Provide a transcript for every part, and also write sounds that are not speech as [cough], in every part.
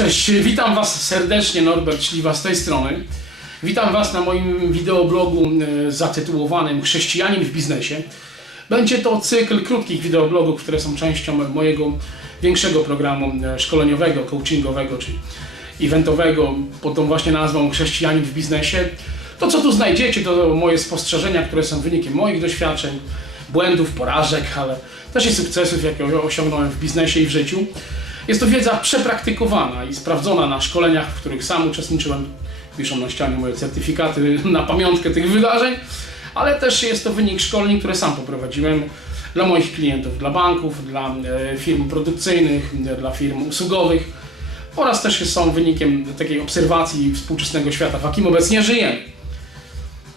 Cześć, witam Was serdecznie, Norbert Śliwa z tej strony. Witam Was na moim wideoblogu e, zatytułowanym Chrześcijanin w biznesie. Będzie to cykl krótkich wideoblogów, które są częścią mojego większego programu e, szkoleniowego, coachingowego czy eventowego pod tą właśnie nazwą Chrześcijanin w biznesie. To, co tu znajdziecie, to moje spostrzeżenia, które są wynikiem moich doświadczeń, błędów, porażek, ale też i sukcesów, jakie osiągnąłem w biznesie i w życiu. Jest to wiedza przepraktykowana i sprawdzona na szkoleniach, w których sam uczestniczyłem. Piszą na ścianie moje certyfikaty na pamiątkę tych wydarzeń, ale też jest to wynik szkoleń, które sam poprowadziłem dla moich klientów, dla banków, dla e, firm produkcyjnych, dla firm usługowych oraz też są wynikiem takiej obserwacji współczesnego świata, w jakim obecnie żyjemy.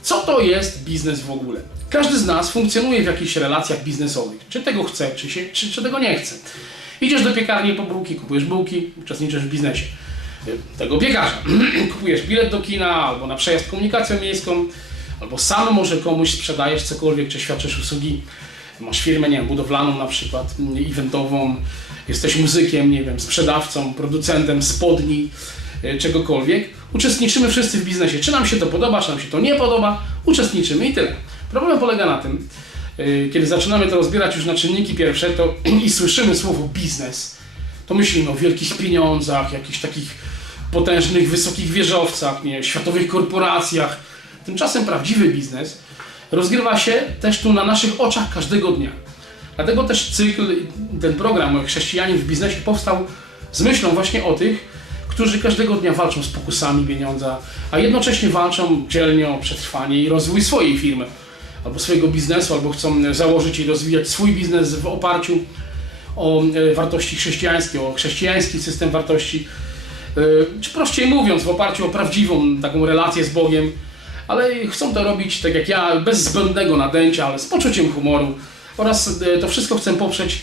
Co to jest biznes w ogóle? Każdy z nas funkcjonuje w jakichś relacjach biznesowych. Czy tego chce, czy, się, czy, czy tego nie chce. Idziesz do piekarni po bułki, kupujesz bułki, uczestniczysz w biznesie tego piekarza. [clears throat] kupujesz bilet do kina albo na przejazd komunikacją miejską, albo sam może komuś sprzedajesz cokolwiek, czy świadczysz usługi. Masz firmę, nie wiem, budowlaną na przykład, eventową, jesteś muzykiem, nie wiem, sprzedawcą, producentem spodni, e, czegokolwiek. Uczestniczymy wszyscy w biznesie. Czy nam się to podoba, czy nam się to nie podoba, uczestniczymy i tyle. Problem polega na tym, kiedy zaczynamy to rozbierać już na czynniki pierwsze to [clears throat] i słyszymy słowo biznes, to myślimy o wielkich pieniądzach, jakichś takich potężnych, wysokich wieżowcach, nie, światowych korporacjach. Tymczasem prawdziwy biznes rozgrywa się też tu na naszych oczach każdego dnia. Dlatego też cykl, ten program Chrześcijanin w biznesie powstał z myślą właśnie o tych, którzy każdego dnia walczą z pokusami pieniądza, a jednocześnie walczą dzielnie o przetrwanie i rozwój swojej firmy, albo swojego biznesu, albo chcą założyć i rozwijać swój biznes w oparciu o e, wartości chrześcijańskie, o chrześcijański system wartości, e, czy prościej mówiąc, w oparciu o prawdziwą taką relację z Bogiem, ale chcą to robić tak jak ja, bez zbędnego nadęcia, ale z poczuciem humoru oraz e, to wszystko chcę poprzeć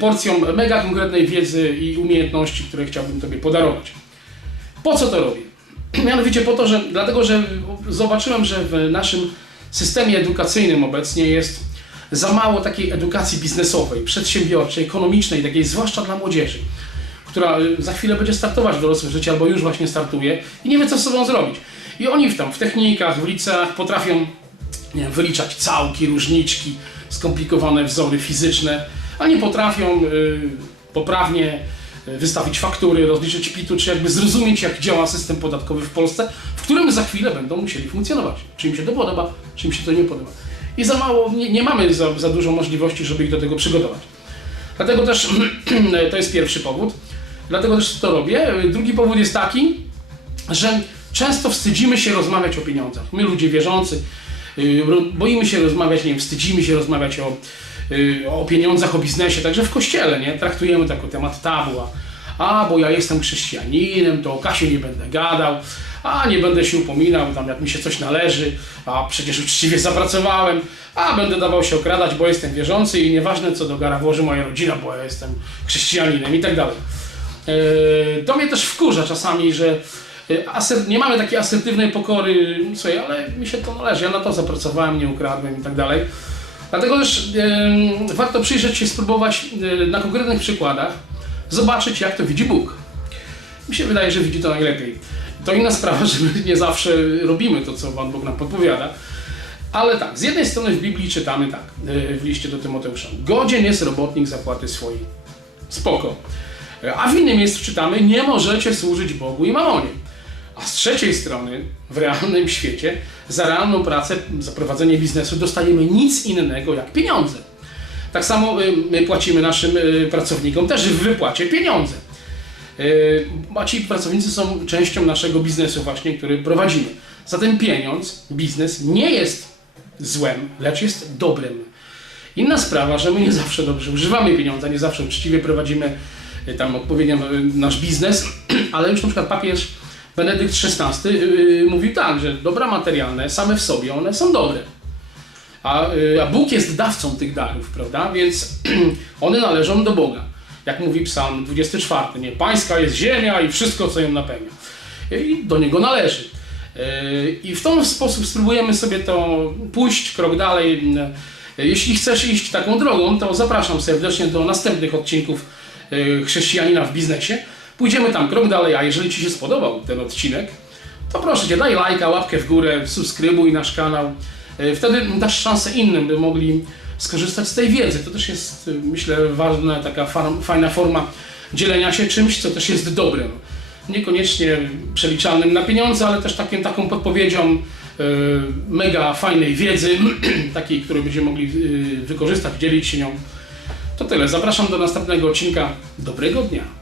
porcją mega konkretnej wiedzy i umiejętności, które chciałbym Tobie podarować. Po co to robię? [clears throat] Mianowicie po to, że dlatego, że zobaczyłem, że w naszym systemie edukacyjnym obecnie jest za mało takiej edukacji biznesowej, przedsiębiorczej, ekonomicznej, takiej zwłaszcza dla młodzieży, która za chwilę będzie startować w dorosłe życie albo już właśnie startuje i nie wie co z sobą zrobić. I oni w tam w technikach, w liceach potrafią nie wiem, wyliczać całki, różniczki, skomplikowane wzory fizyczne, a nie potrafią y, poprawnie wystawić faktury, rozliczyć PIT-u, czy jakby zrozumieć, jak działa system podatkowy w Polsce, w którym za chwilę będą musieli funkcjonować. Czy im się to podoba, czy im się to nie podoba. I za mało, nie, nie mamy za, za dużo możliwości, żeby ich do tego przygotować. Dlatego też [clears throat] to jest pierwszy powód. Dlatego też to robię. Drugi powód jest taki, że często wstydzimy się rozmawiać o pieniądzach. My ludzie wierzący, y, boimy się rozmawiać, nie wiem, wstydzimy się rozmawiać o o pieniądzach, o biznesie, także w kościele, nie? Traktujemy to jako temat tabu. A, bo ja jestem chrześcijaninem, to o kasie nie będę gadał, a nie będę się upominał, tam jak mi się coś należy, a przecież uczciwie [laughs] zapracowałem, a będę dawał się okradać, bo jestem wierzący i nieważne co do gara włoży moja rodzina, bo ja jestem chrześcijaninem i tak dalej. Y, to mnie też wkurza czasami, że y, nie mamy takiej asertywnej pokory, słuchaj, ale mi się to należy, ja na to zapracowałem, nie ukradłem i tak dalej. Dlatego też e, warto przyjrzeć się, spróbować e, na konkretnych przykładach, zobaczyć jak to widzi Bóg. Mi się wydaje, że widzi to najlepiej. To inna sprawa, [laughs] że my nie zawsze robimy to, co Pan Bóg nam podpowiada. Ale tak, z jednej strony w Biblii czytamy tak, e, w liście do Tymoteusza. Godzien jest robotnik zapłaty swojej. Spoko. A w innym miejscu czytamy, nie możecie służyć Bogu i mamonie. A z trzeciej strony, w realnym świecie, za realną pracę, za prowadzenie biznesu dostajemy nic innego jak pieniądze. Tak samo y, my płacimy naszym y, pracownikom też w wypłacie pieniądze. Y, a ci pracownicy są częścią naszego biznesu właśnie, który prowadzimy. Zatem pieniądz, biznes nie jest złem, lecz jest dobrem. Inna sprawa, że my nie zawsze dobrze używamy pieniądza, nie zawsze uczciwie prowadzimy tam odpowiednio nasz biznes, [clears throat] ale już na przykład papież Benedykt XVI yy, mówił tak, że dobra materialne same w sobie one są dobre. A, yy, a Bóg jest dawcą tych darów, prawda? Więc [clears throat] one należą do Boga. Jak mówi Psalm 24, nie? Pańska jest ziemia i wszystko, co ją napełnia. I do Niego należy. Yy, I w ten sposób spróbujemy sobie to pójść krok dalej. Yy, jeśli chcesz iść taką drogą, to zapraszam serdecznie do następnych odcinków yy, Chrześcijanina w biznesie Pójdziemy tam krok dalej, a jeżeli Ci się spodobał ten odcinek, to proszę Cię, daj lajka, łapkę w górę, subskrybuj nasz kanał. E, Wtedy dasz szansę innym, by mogli skorzystać z tej wiedzy. To też jest, e, myślę, ważna, taka fa- fajna forma dzielenia się czymś, co też jest dobrym. Niekoniecznie przeliczalnym na pieniądze, ale też takim, taką podpowiedzią e, mega fajnej wiedzy, [clears throat] takiej, którą będziemy mogli wykorzystać, dzielić się nią. To tyle. Zapraszam do następnego odcinka. Dobrego dnia.